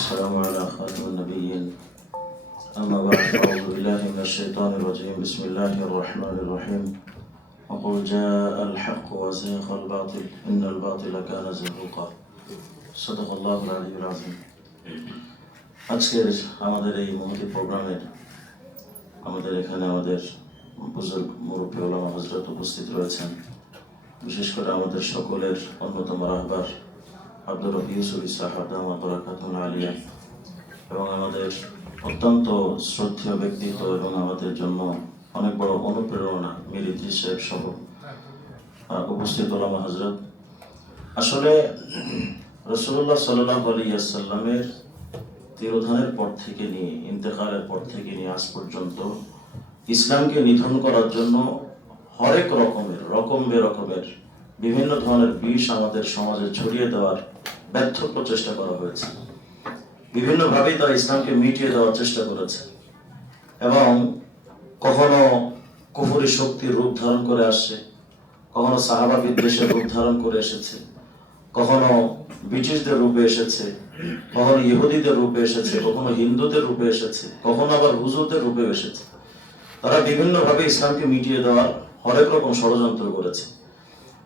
والسلام على خاتم النبيين أما بعد أعوذ بالله من الشيطان الرجيم بسم الله الرحمن الرحيم وقل جاء الحق وزهق الباطل إن الباطل كان زهوقا صدق الله العلي العظيم আজকের আমাদের এই মহতি প্রোগ্রামের আমাদের এখানে আমাদের বুজুর্গ মুরব্বী ওলামা হযরত উপস্থিত রয়েছেন। বিশেষ করে আমাদের সকলের অন্যতম রাহবার আব্দুর রফি ইউসুফ সাহেব দামাত বরাকাতুল আলিয়া এবং আমাদের অত্যন্ত শ্রদ্ধেয় ব্যক্তিত্ব এবং আমাদের জন্য অনেক বড় অনুপ্রেরণা মীর ইদ্রিস সাহেব সহ উপস্থিত ওলামা হযরত। আসলে রাসূলুল্লাহ সাল্লাল্লাহু আলাইহি ওয়াসাল্লামের তিরোধানের পর থেকে নিয়ে ইন্তেকালের পর থেকে নিয়ে আজ পর্যন্ত ইসলামকে নিধন করার জন্য হরেক রকমের রকম বেরকমের বিভিন্ন ধরনের বিষ আমাদের সমাজে ছড়িয়ে দেওয়ার ব্যর্থ প্রচেষ্টা করা হয়েছে। বিভিন্নভাবেই তারা ইসলামকে মিটিয়ে দেওয়ার চেষ্টা করেছে এবং কখনো কুফরি শক্তির রূপ ধারণ করে আসছে, কখনো সাহাবা বিদ্বেষের রূপ ধারণ করে এসেছে, কখনো ব্রিটিশদের রূপে এসেছে, কখনো ইহুদিদের রূপে এসেছে, কখনো হিন্দুদের রূপে এসেছে, কখনো আবার হুজুরদের রূপে এসেছে। তারা বিভিন্নভাবে ইসলামকে মিটিয়ে দেওয়ার হরেক রকম ষড়যন্ত্র করেছে।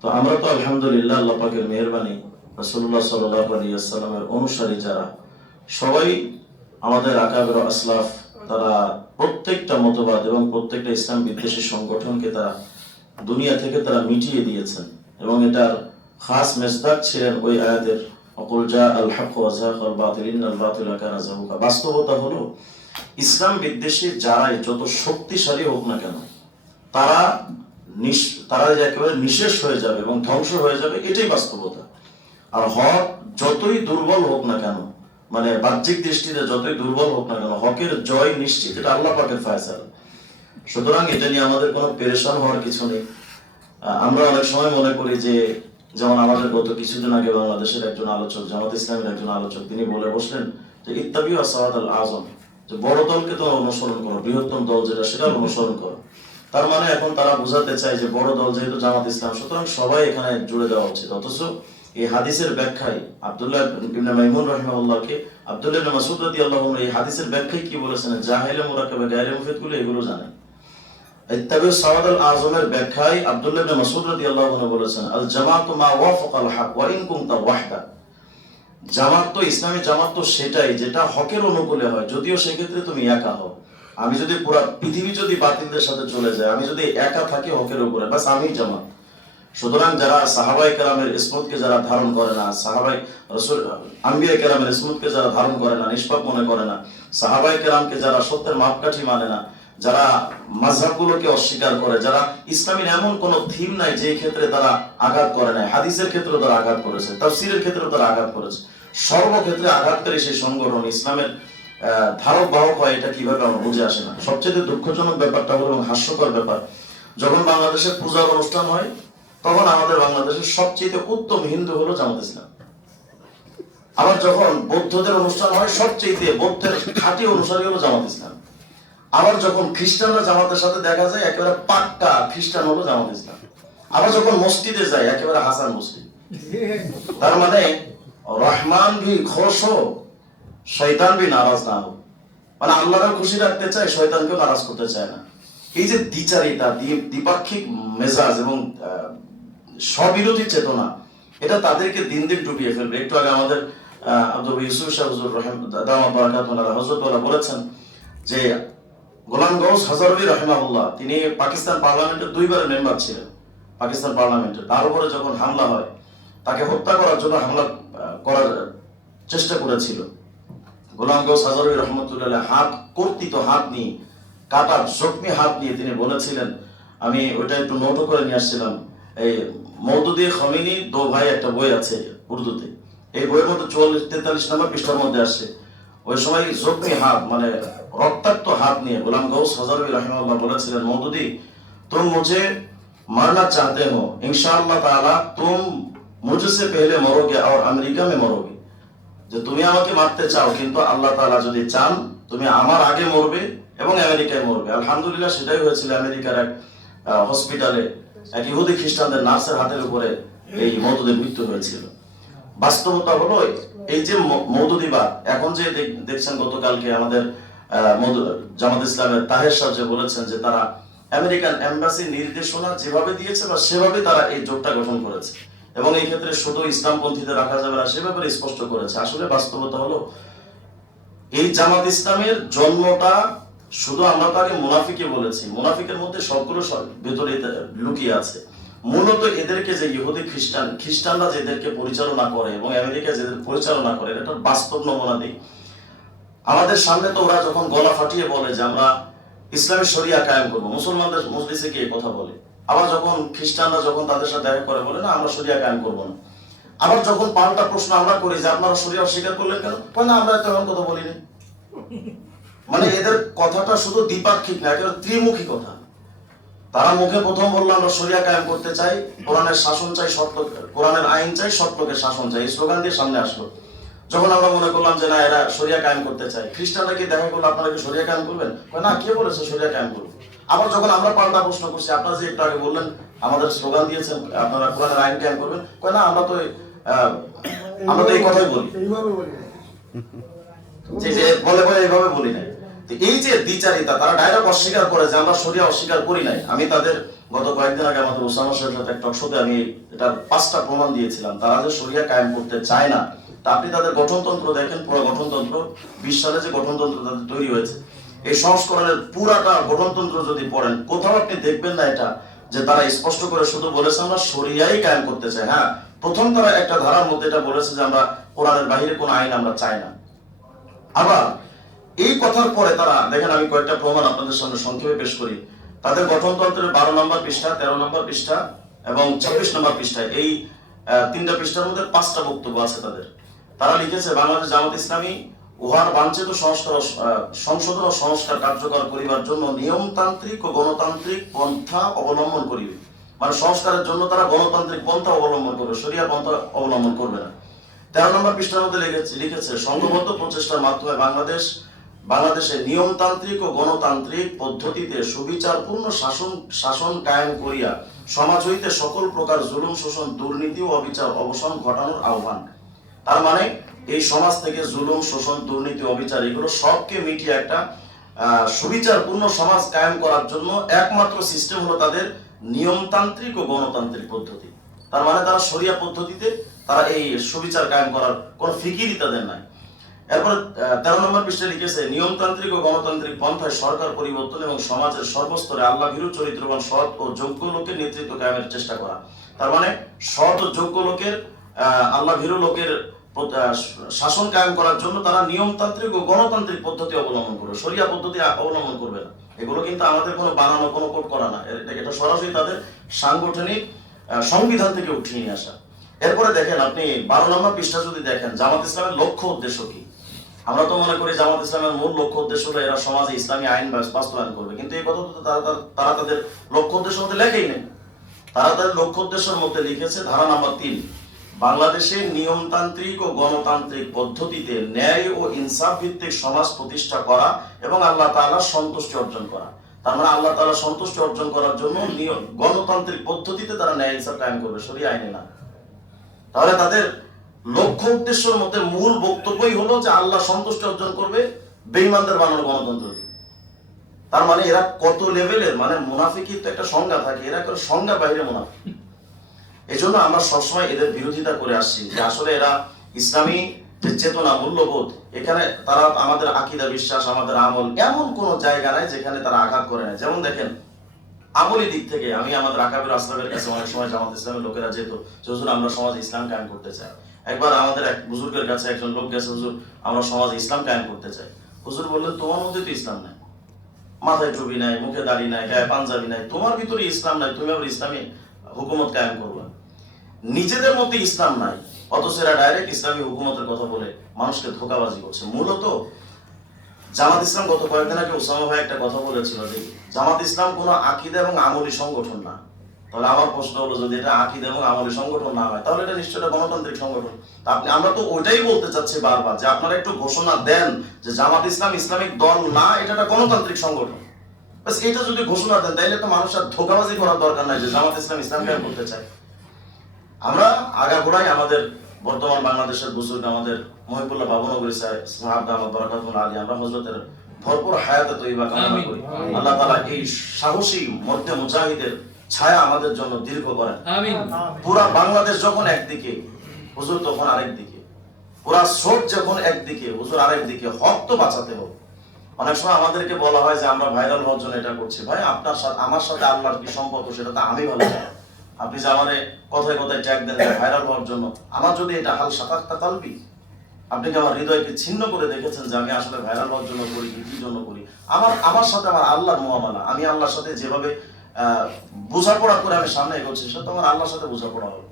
তো আমরা তো আলহামদুলিল্লাহ আল্লাহ পাকের মেহেরবানি রাসূলুল্লাহ সাল্লাল্লাহু আলাইহি ওয়াসাল্লামের অনুসারী যারা সবাই আমাদের আকাবের আসলাফ, তারা প্রত্যেকটা মতবাদ এবং প্রত্যেকটা ইসলাম বিদ্বেষী সংগঠনকে তারা দুনিয়া থেকে তারা মিটিয়ে দিয়েছেন এবং এটার খাস মেজদাক ছিলেন ওই আয়াতের ওয়াকুল জাআল হক ওয়া যাহাকাল বাতিল ইন্নাল বাতিলা কানা যাহুকা। বাস্তবতা হলো ইসলাম বিদ্বেষী যারাই যত শক্তিশালী হোক না কেন তারা একেবারে নিঃশেষ হয়ে যাবে এবং ধ্বংস হয়ে যাবে, এটাই বাস্তবতা। আর হক যতই দুর্বল হোক না কেন, মানে বাহ্যিক দৃষ্টিতে যতই দুর্বল হোক না কেন, হকের জয় নিশ্চিত, এটা আল্লাহ পাকের ফয়সালা। সুতরাং এটা নিয়ে আমাদের কোনো পেরেশান হওয়ার কিছু নেই। আমরা অনেক সময় মনে করি যে, যেমন আমাদের গত কিছুদিন আগে বাংলাদেশের একজন আলোচক, জামাত ইসলামের একজন আলোচক, তিনি বলে বসলেন যে ইত্তাবিউ আস-সাওয়াদ আল-আযম, যে বড় দলকে তো অনুসরণ করো, বৃহত্তম দল যেটা সেটা অনুসরণ করো। তার মানে এখন তারা বোঝাতে চায় যে বড় দল যেহেতু জামাত ইসলাম, সুতরাং সবাই এখানে জুড়ে দেওয়া উচিত। অথচ এই হাদিসের ব্যাখ্যায় আব্দুল্লাহ ইবনে মাইমুন রাহিমাহুল্লাহকে আব্দুল্লাহ ইবনে মাসউদ রাদিয়াল্লাহু আনহু এই হাদিসের ব্যাখ্যায় কি বলেছেন, জাহেলে মুরাক্কাবে গায়রে মুফিদগুলো এগুলো জানেন। ইত্তাবিউ সাওয়াদ আল-আযমের ব্যাখ্যায় আব্দুল্লাহ ইবনে মাসউদ রাদিয়াল্লাহু আনহু বলেছেন, আল জামাতু মা ওয়াফাকাল হক ওয়া ইন কুনতা ওয়াহদা। জামাত তো, ইসলামী জামাত তো সেটাই যেটা হকের অনুকূলে হয়, যদিও সেক্ষেত্রে তুমি একা হও। আমি যদি পুরো পৃথিবী যদি বাতিলদের সাথে চলে যায়, আমি যদি একা থাকি হকের উপরে, বাস আমিই জামাত। সুতরাং যারা সাহাবায়ে কেরামের ইসমতকে যারা ধারণ করে না, সাহাবায়ে রাসূল আম্বিয়া কেরামের ইসমতকে যারা ধারণ করে না, নিষ্পাপ মনে করে না, সাহাবায়ে কেরামকে যারা সত্যের মাপকাঠি মানে না, যারা মাযহাবগুলোকে অস্বীকার করে, যারা ইসলামের এমন কোন থিম নাই যে ক্ষেত্রে তারা আঘাত করে নাই, হাদিসের ক্ষেত্রে তারা আঘাত করেছে, তাফসীরের ক্ষেত্রে তারা আঘাত করেছে, সর্বক্ষেত্রে আঘাতকারী সেই সংগঠন ইসলামের ধারক বাহক হয়, এটা কিভাবে আমার বুঝে আসে না। সবচেয়ে দুঃখজনক ব্যাপারটা হলো এবং হাস্যকর ব্যাপার, যখন বাংলাদেশে পূজার অনুষ্ঠান হয় তখন আমাদের বাংলাদেশের সবচেয়ে উত্তম হিন্দু হলো জামাত ইসলাম। আবার যখন বৌদ্ধদের অনুষ্ঠান হয় সবচেয়ে বৌদ্ধের খাঁটি অনুসারী হলো জামাত ইসলাম। আবার যখন খ্রিস্টানরা জামাতের সাথে দেখা যায় একেবারে পাক্কা খ্রিস্টান হলো জামাত ইসলাম। আবার যখন মসজিদে যায় একেবারে হাসান মসজিদ। তার মানে রহমান ভি খুশ হো, শয়তান ভি নারাজ না হো, মানে আল্লাহর খুশি রাখতে চায়, শয়তানকেও নারাজ করতে চায় না। এই যে দ্বিচারিতা, দ্বিপাক্ষিক মেজাজ এবং স্ববিরোধী চেতনা, এটা তাদেরকে দিন দিন ডুবিয়ে ফেলবে। একটু আগে আমাদের আব্দুল ইউসুফ শাহ হুজুর দামাত বরাকাতুহু হযরত বলেছেন যে গোলাম গৌস হাজারী রাহিমাহুল্লাহ, তিনি পাকিস্তান পার্লামেন্টের 2 বারের মেম্বার ছিলেন। পাকিস্তান পার্লামেন্টে তার উপরে যখন হামলা হয়, তাকে হত্যা করার জন্য হামলা করার চেষ্টা করেছিল, গোলাম গৌস হাজারী রহমতুল্লাহ হাত কর্তৃত হাত নিয়ে, কাটা জখমি হাত নিয়ে তিনি বলেছিলেন, আমি ওইটা একটু নোটও করে নিয়ে আসছিলাম, এই মওদুদি খমিনি দো ভাই একটা বই আছে উর্দুতে, এই বইয়ের মধ্যে 44-43 নম্বর পৃষ্ঠার মধ্যে আসছে। ওই সময় জখমি হাত মানে রক্তাক্ত হাত নিয়ে গোলাম গৌস হাজারী রাহিমাহুল্লাহ বলেছিলেন, মওদুদি तुम मुझे मरना चाहते हो, इंशाअल्लाह ताला तुम मुझसे पहले मरोगे और अमेरिका में मरोगे। যে তুমি আমাকে মারতে চাও, কিন্তু আল্লাহ তাআলা যদি চান তুমি আমার আগে মরবে এবং আমেরিকায় মরবে। আলহামদুলিল্লাহ সেটাই হয়েছিল। আমেরিকার এক হসপিটালে এক ইহুদি খ্রিস্টানদের নার্সের হাতের উপরে এই মওদুদের মৃত্যু হয়েছিল। বাস্তবতা হলো এই যে মওদুদিবাদ, এখন যে দেখছেন গতকালকে আমাদের জামাত ইসলামের তাহের সাহেব যে বলেছেন যে তারা আমেরিকান এম্বাসি নির্দেশনা যেভাবে দিয়েছে বা সেভাবে তারা এই জোটটা গঠন করেছে, এবং এই ক্ষেত্রে শুধু ইসলামপন্থীদের রাখা যাবে না সেভাবে স্পষ্ট করেছে। আসলে বাস্তবতা হলো এই জামাত ইসলামের জন্মটা শুধু আমরা তাকে মুনাফিকে বলেছি, মুনাফিকের মধ্যে সবগুলো ভেতরে লুকিয়ে আছে। মূলত এদেরকে যে ইহুদি খ্রিস্টানরা যেদেরকে পরিচালনা করে এবং আমেরিকা যেদের পরিচালনা করে, এটা বাস্তব নমুনা দিই। আমাদের সামনে তো ওরা যখন গলা ফাটিয়ে বলে যে আমরা ইসলামী শরিয়া কায়েম করবো, মুসলমানদের মজলিসে গিয়ে কথা বলে, আবার যখন খ্রিস্টানরা যখন তাদের সাথে দেখা করে বলে না আমরা শরিয়া কায়েম করবো না। আবার যখন পাল্টা প্রশ্ন আমরা করি যে আপনারা শরিয়া অস্বীকার করলেন কেন, না আমরা তেমন কথা বলিনি। মানে এদের কথাটা শুধু দ্বিপাক্ষিক না, একেবারে ত্রিমুখী কথা। তারা মুখে প্রথম বললো আমরা শরিয়া কায়েম করতে চাই, কোরআনের শাসন চাই, কোরআনের আইন চাই, সৎ লোকের শাসন চাই, এই স্লোগান দিয়ে সামনে আসলো। যখন আমরা মনে করলাম যে না এরা শরিয়া কায়েম করতে চাই, খ্রিস্টানরা কি দেখা করলো আপনারা কি শরিয়া কায়েম করবেন, না কে বলেছে শরিয়া কায়েম করবো। আবার যখন আমরা পাল্টা প্রশ্ন করছি আপনারা যে একটু আগে বললেন আমাদের স্লোগান দিয়েছেন আপনারা কোরআনের আইন কায়েম করবেন, না আমরা তো এই কথাই বলি, যে বলে এইভাবে বলি নাই। এই যে দ্বিচারিতা, তারা ডাইরেক্ট অস্বীকার করে যে আমরা শরিয়া অস্বীকার করি নাই। আমি তাদের গত কয়েকদিন আগে আমাদের ওসামা সাহেবের সাথে একটা টকশোতে আমি এটার 5টা প্রমাণ দিয়েছিলাম। তারা যে শরিয়া কায়েম করতে চায় না, তা আপনি তাদের গঠনতন্ত্র দেখেন, পুরো গঠনতন্ত্র 20 সালে যে গঠনতন্ত্র তাদের তৈরি হয়েছে, এই সংস্করণের পুরাটা গঠনতন্ত্র যদি পড়েন, কোথাও আপনি দেখবেন না এটা যে তারা স্পষ্ট করে শুধু বলেছে আমরা শরিয়াই কায়েম করতে চাই। হ্যাঁ, প্রথম তারা একটা ধারার মধ্যে এটা বলেছে যে আমরা কোরআনের বাইরে কোনো আইন আমরা চাই না। আবার এই কথার পরে তারা দেখেন, আমি কয়েকটা প্রমাণ আপনাদের সামনে সংক্ষেপে পেশ করি। তাদের গঠনতন্ত্রের 12 নম্বর পৃষ্ঠা, 13 নম্বর পৃষ্ঠা এবং 26 নম্বর পৃষ্ঠায়, এই 3টা পৃষ্ঠার মধ্যে 5টা বক্তব্য আছে তাদের। তারা লিখেছে বাংলাদেশ জামাত ইসলামী উহার বাঞ্ছিত সংশোধন ও সংস্কার কার্যকর করিবার জন্য নিয়মতান্ত্রিক ও গণতান্ত্রিক পন্থা অবলম্বন করিবে। মানে সংস্কারের জন্য তারা গণতান্ত্রিক পন্থা অবলম্বন করবে, শরিয়া পন্থা অবলম্বন করবে না। 13 নম্বর পৃষ্ঠার মধ্যে লিখেছে সংঘবদ্ধ প্রচেষ্টার মাধ্যমে বাংলাদেশে নিয়মতান্ত্রিক ও গণতান্ত্রিক পদ্ধতিতে সুবিচারপূর্ণ শাসন কায়েম করিয়া সমাজ হইতে সকল প্রকার জুলুম, শোষণ, দুর্নীতি ও অবিচার অবসান ঘটানোর আহ্বান। তার মানে এই সমাজ থেকে জুলুম, শোষণ, দুর্নীতি, অবিচার এগুলো সবকে মিটিয়ে একটা সুবিচারপূর্ণ সমাজ কায়েম করার জন্য একমাত্র সিস্টেম হলো তাদের নিয়মতান্ত্রিক ও গণতান্ত্রিক পদ্ধতি। তার মানে তারা শরিয়া পদ্ধতিতে তারা এই সুবিচার কায়েম করার কোন ফিকিরই তাদের নাই। এরপর 13 নম্বর পৃষ্ঠায় লিখেছে নিয়মতান্ত্রিক ও গণতান্ত্রিক পন্থায় সরকার পরিবর্তন এবং সমাজের সর্বস্তরে আল্লাহ ভীরু চরিত্রবান সৎ ও যোগ্য লোকের নেতৃত্ব কায়েমের চেষ্টা করা। তার মানে সৎ ও যোগ্য লোকের, আল্লাহ ভীরু লোকের শাসন কায়েম করার জন্য তারা নিয়মতান্ত্রিক ও গণতান্ত্রিক পদ্ধতি অবলম্বন করবে, শরিয়া পদ্ধতি অবলম্বন করবে না। এগুলো কিন্তু আমাদের কোনো বানানো কোনো কোড করা না, এটা সরাসরি তাদের সাংগঠনিক সংবিধান থেকে উঠিয়ে নিয়ে আসা। এরপরে দেখেন আপনি 12 নম্বর পৃষ্ঠা যদি দেখেন, জামাত ইসলামের লক্ষ্য উদ্দেশ্য কি। আমরা তো মনে করি জামাত ইসলামের মূল লক্ষ্য উদ্দেশ্য হলো এরা সমাজে ইসলামী আইন বাস্তবায়ন করবে, কিন্তু এই কথা তো তারা তাদের লক্ষ্য উদ্দেশ্যের মধ্যে লেখেই নেই। তারা তাদের লক্ষ্য উদ্দেশ্যের মধ্যে লিখেছে ধারা নাম্বার 3, বাংলাদেশে নিয়মতান্ত্রিক ও গণতান্ত্রিক পদ্ধতিতে ন্যায় ও ইনসাফ ভিত্তিক সমাজ প্রতিষ্ঠা করা এবং আল্লাহ তাআলার সন্তুষ্টি অর্জন করা। তার মানে আল্লাহ তাআলার সন্তুষ্টি অর্জন করার জন্য গণতান্ত্রিক পদ্ধতিতে তারা ন্যায় ইনসাফ কায়েম করবে, শরিয়া আইনে না। তাহলে তাদের লক্ষ্য উদ্দেশ্যের মধ্যে মূল বক্তব্যই হলো যে আল্লাহ সন্তুষ্টি অর্জন করবে বেঈমানদের বানানো গণতন্ত্র দিয়ে। তার মানে এরা কত লেভেলের, মানে মুনাফিকের তো একটা সংজ্ঞা থাকে, এরা কেউ সংজ্ঞা বাইরে মুনাফিক। এই জন্য আমরা সবসময় এদের বিরোধিতা করে আসছি যে আসলে এরা ইসলামী যে চেতনা, মূল্যবোধ, এখানে তারা আমাদের আকীদা, বিশ্বাস, আমাদের আমল এমন কোন জায়গা নাই যেখানে তারা আঘাত করে না। যেমন দেখেন আমলি দিক থেকে আমি আমাদের আকাবির আসলামের কাছে অনেক সময় জামাত ইসলামের লোকেরা যেত যে হুজুর আমরা সমাজে ইসলাম কায়েম করতে চাই। একবার আমাদের এক বুজুর্গের কাছে একজন লোক গেছে, হুজুর আমরা সমাজে ইসলাম কায়েম করতে চাই। হুজুর বললেন তোমার মধ্যে তো ইসলাম নাই, মাথায় টুপি নাই, মুখে দাড়ি নাই, গায়ে পাঞ্জাবি নাই, তোমার ভিতরে ইসলাম নাই, তুমি আবার ইসলামী হুকুমত কায়েম করবা। নিজেদের মধ্যে ইসলাম নাই, অথচ এরা ডাইরেক্ট ইসলামী হুকুমতের কথা বলে মানুষকে ধোঁকাবাজি করছে। মূলত জামাত ইসলাম গত কয়েকদিন আগে ওসামা ভাই একটা কথা বলেছিল যে জামাত ইসলাম কোনো আকীদা এবং আমলি সংগঠন না। তাহলে আমার প্রশ্ন হলো যদি এটা আকীদা এবং আমলি সংগঠন না হয় তাহলে এটা নিশ্চয়ই গণতান্ত্রিক সংগঠন। আমরা তো ওইটাই বলতে চাচ্ছি বারবার যে আপনারা একটু ঘোষণা দেন যে জামাত ইসলাম ইসলামিক দল না, এটা একটা গণতান্ত্রিক সংগঠন। বাস এটা যদি ঘোষণা দেন তাইলে তো মানুষ আর ধোঁকাবাজি করার দরকার নাই যে জামাত ইসলাম ইসলাম কায়েম করতে চায়। আমরা আগাগোড়াই আমাদের বর্তমান বাংলাদেশের বুজুর্গ আমাদের মহিবুল্লাহ বাবনগরী সাহেব দামাত বারাকাতুল্লাহ আলী, আমরা হযরতের ভরপুর হায়াতে তৈবা কামনা করি। আল্লাহ তাআলা এই সাহসী মধ্যে মুজাহিদের ছায়া আমাদের জন্য দীর্ঘ করেন। আমিন। পুরা বাংলাদেশ যখন একদিকে, হুজুর তখন আরেকদিকে, পুরা স্রোত যখন একদিকে, হুজুর আরেকদিকে, হক তো বাঁচাতে হবে। অনেক সময় আমাদেরকে বলা হয় যে আমরা ভাইরাল হওয়ার জন্য এটা করছি। ভাই, আপনার সাথে আমার সাথে আল্লাহর কি সম্পর্ক সেটা তো আমি ভালো জানি। আপনি যে আমারে কথায় কথায় ট্যাগ দেন ভাইরাল হওয়ার জন্য, আমার যদি এটা হাল সাকাক্তা কালবি, আপনি কি আমার হৃদয়কে ছিন্ন করে দেখেছেন যে আমি আসলে ভাইরাল হওয়ার জন্য করি কি জন্য করি? আমার সাথে আমার আল্লাহর মুআমালা, আমি আল্লাহর সাথে যেভাবে বোঝাপড়া করে আমি সামনে এগোচ্ছি সেটা তো আমার আল্লাহর সাথে বোঝাপড়া হবে।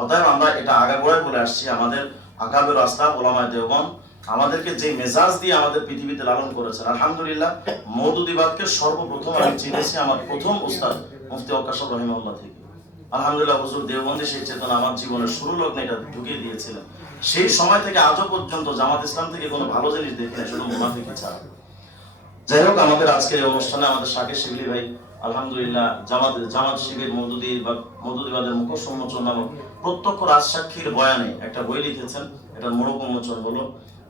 অতএব আমরা এটা আগাগোড়ায় বলে আসছি, আমাদের আকাবের আসলাফ ওলামায়ে দেওবন্দ আমাদেরকে যে মেজাজ দিয়ে আমাদের পৃথিবীতে লালন করেছেন, আলহামদুলিল্লাহ মওদুদিবাদকে সর্বপ্রথম আমি চিনেছি আমার প্রথম উস্তাদ মুফতি ওয়াক্কাশ রহিমাহুল্লাহ থেকে। আলহামদুলিল্লাহ হুজুর দেওবন্দি সেই চেতনা আমার জীবনের শুরু লগ্নে এটা ঢুকিয়ে দিয়েছিলেন। সেই সময় থেকে আজও পর্যন্ত জামাত ইসলাম থেকে কোনো ভালো জিনিস দেখি না, শুধু মুনাফিকি ছাড়া। যাই হোক, আমাদের আজকের এই অনুষ্ঠানে আমাদের শাকির শিবলি ভাই আলহামদুলিল্লাহ জামাত শিবির মওদুদিবাদের মুখোশ উন্মোচন নামক প্রত্যক্ষ রাজসাক্ষীর বয়ানে একটা বই লিখেছেন। এটার মোড়ক উন্মোচন হলো।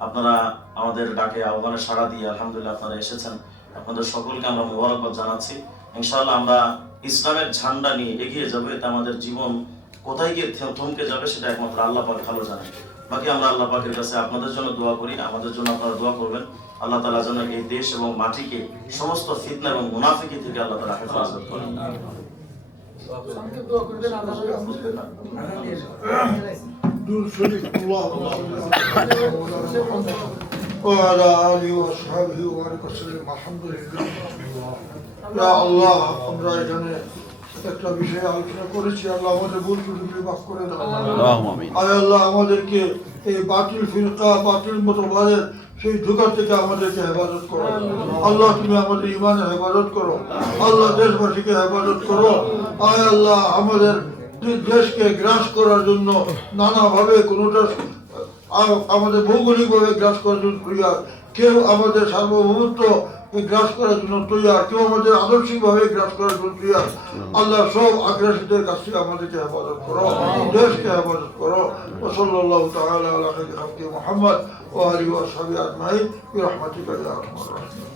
আপনারা আমাদের ডাকে আহ্বানে সাড়া দিয়ে আলহামদুলিল্লাহ আপনারা এসেছেন। আপনাদের সকলকে আমরা মোবারকবাদ জানাচ্ছি। ইনশাআল্লাহ আমরা ইসলামের ঝান্ডা নিয়ে এগিয়ে যাবো। এতে আমাদের জীবন কোথায় গিয়ে থমকে যাবে সেটা একমাত্র আল্লাহ পাক ভালো জানেন। বাকি আমরা আল্লাহ পাকের কাছে আপনাদের জন্য দোয়া করি, আমাদের জন্য আপনারা দোয়া করবেন। আল্লাহ তাআলা যেন এই দেশ এবং মাটিকে সমস্ত ফিতনা এবং মুনাফিকি থেকে আল্লাহ তাআলা হেফাজত করেন। وعلى آله وأصحابه وبارك وسلم الحمد لله يا الله আমরা এখানে একটা বিষয়ে আলোচনা করেছি। আল্লাহ আমাদের ভুল ত্রুটি মাফ করে দাও। আমিন। আল্লাহ আমাদেরকে এই বাতিল ফিরকা বাতিল মতবাদের সেই ধোঁকা থেকে আমাদেরকে হেফাজত করো। আল্লাহ তুমি আমাদের ঈমানের হেফাজত করো। আল্লাহ দেশবাসীকে হেফাজত করো। আল্লাহ আমাদের দেশকে গ্রাস করার জন্য নানাভাবে কোনোটা আমাদের ভৌগোলিকভাবে গ্রাস করার জন্য তৈয়ার, কেউ আমাদের সার্বভৌমত্ব গ্রাস করার জন্য তৈয়ার, কেউ আমাদের আদর্শিকভাবে গ্রাস করার জন্য তৈয়ার। আল্লাহ সব আগ্রাসীদের কাছ থেকে আমাদেরকে হেফাজত করো, দেশকে হেফাজত করো। সাল্লাল্লাহু তাআলা আলা খায়রি খালকি মুহাম্মদ ওয়া আলিহি ওয়া সাহবিহি আজমাইন বিরহমাতিকা ইয়া আরহামার রাহিমিন।